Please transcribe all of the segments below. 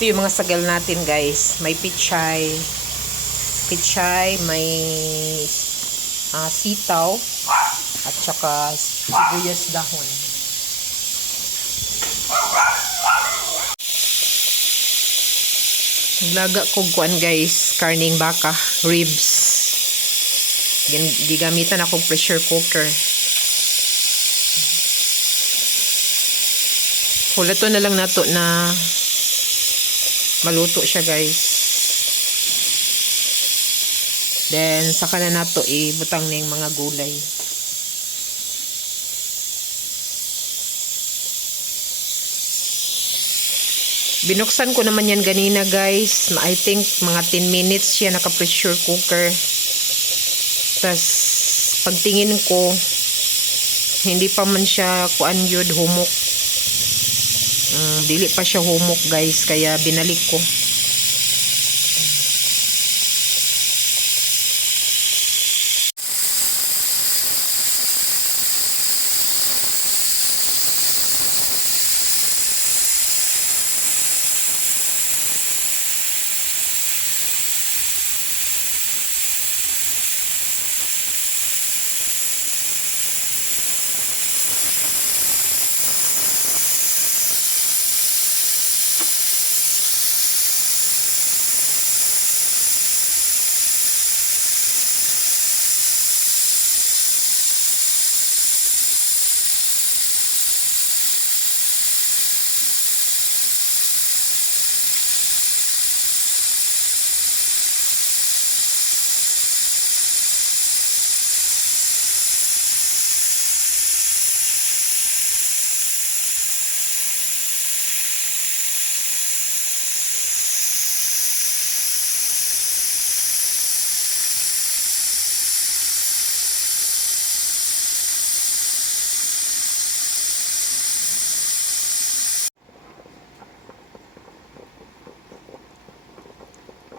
Ito yung mga sagal natin guys. May pichay. Pichay, may ah, sitaw. At saka sibuyas dahon. Naglaga ko kuan guys, karning baka, ribs. Gigamitan akong pressure cooker. Hulato na lang nato na maluto siya guys. Then, saka na nato ibutang na yung mga gulay. Binuksan ko naman yan ganina guys. I think mga 10 minutes siya naka-pressure cooker. Tapos, pagtingin ko, hindi pa man siya kuan yun, humok. Mm, dili pa siya humok guys, kaya binalik ko.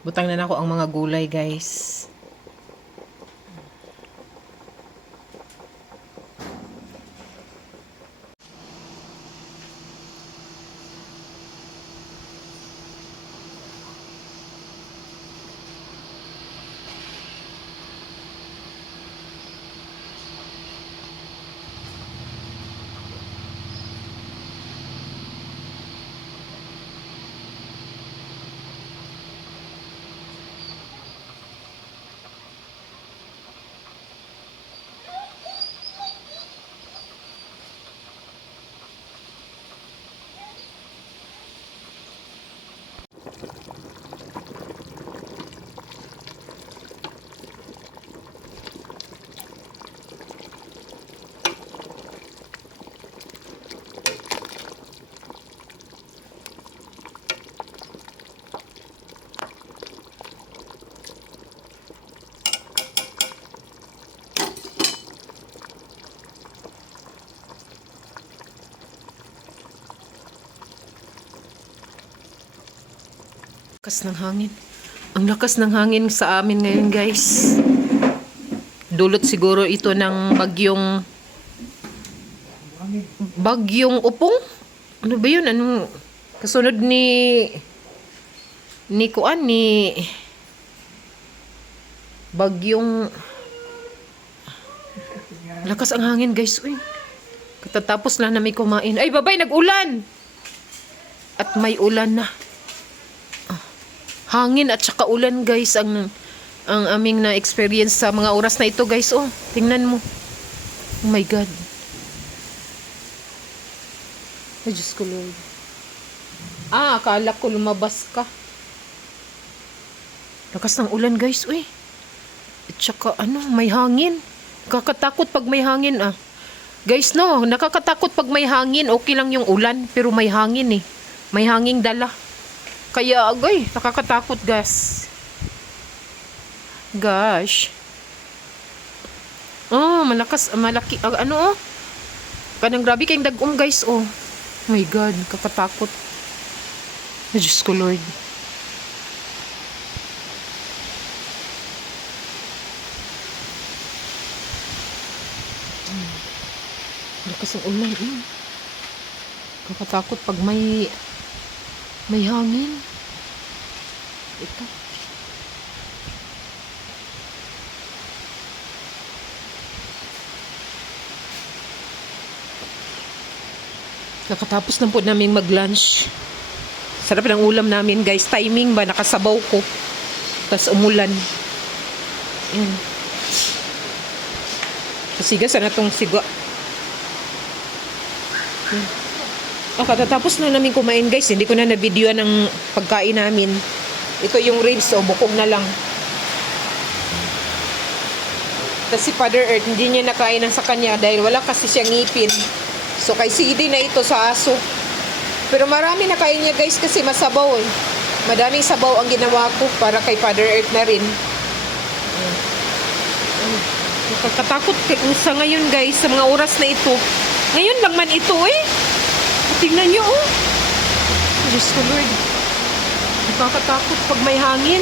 Butang na nako ang mga gulay guys. Lakas ng hangin. Ang lakas ng hangin sa amin ngayon, guys. Dulot siguro ito ng bagyong bagyong upong. Ano ba 'yun? Anong kasunod ni ni kuan ni bagyong lakas ang hangin, guys. Uy. Katatapos lang na may kumain. Ay, babay, nag-ulan. At may ulan na hangin at saka ulan guys ang ang aming na experience sa mga oras na ito guys. Oh tingnan mo. Oh my god. Ay Diyos ko Lord. Ah akala ko lumabas ka. Lakas ng ulan guys uy. At saka ano may hangin. Kakatakot pag may hangin ah. Guys no nakakatakot pag may hangin. Okay lang yung ulan pero may hangin eh. May hanging dala kaya, agay, nakakatakot, guys. Gosh. Oh, malakas, malaki, ah, ano, oh. Kanang grabe kayong dagom, guys, oh. my God, kakatakot. Oh, Diyos ko, Lord. Hmm. Lakas ang ulan, eh. Kakatakot pag may may hangin. ito. Kakatapos lang po namin mag-lunch. Sarap ng ulam namin, guys. Timing ba? Nakasabaw ko. Tapos umulan. Yan. Kasiga sana tong sigwa. Yan. Oh, katatapos na namin kumain, guys. Hindi ko na na-video ng pagkain namin. Ito yung ribs, o bukong na lang. Tapos si Father Earth, hindi niya nakain ng sa kanya dahil wala kasi siyang ngipin. So, kay CD na ito sa aso. Pero marami na kain niya guys kasi masabaw eh. Madaming sabaw ang ginawa ko para kay Father Earth na rin. Nakakatakot kay Usa ngayon guys sa mga oras na ito. Ngayon lang man ito eh. Tingnan niyo oh. Diyos ko Lord. Nakakatakot pag may hangin.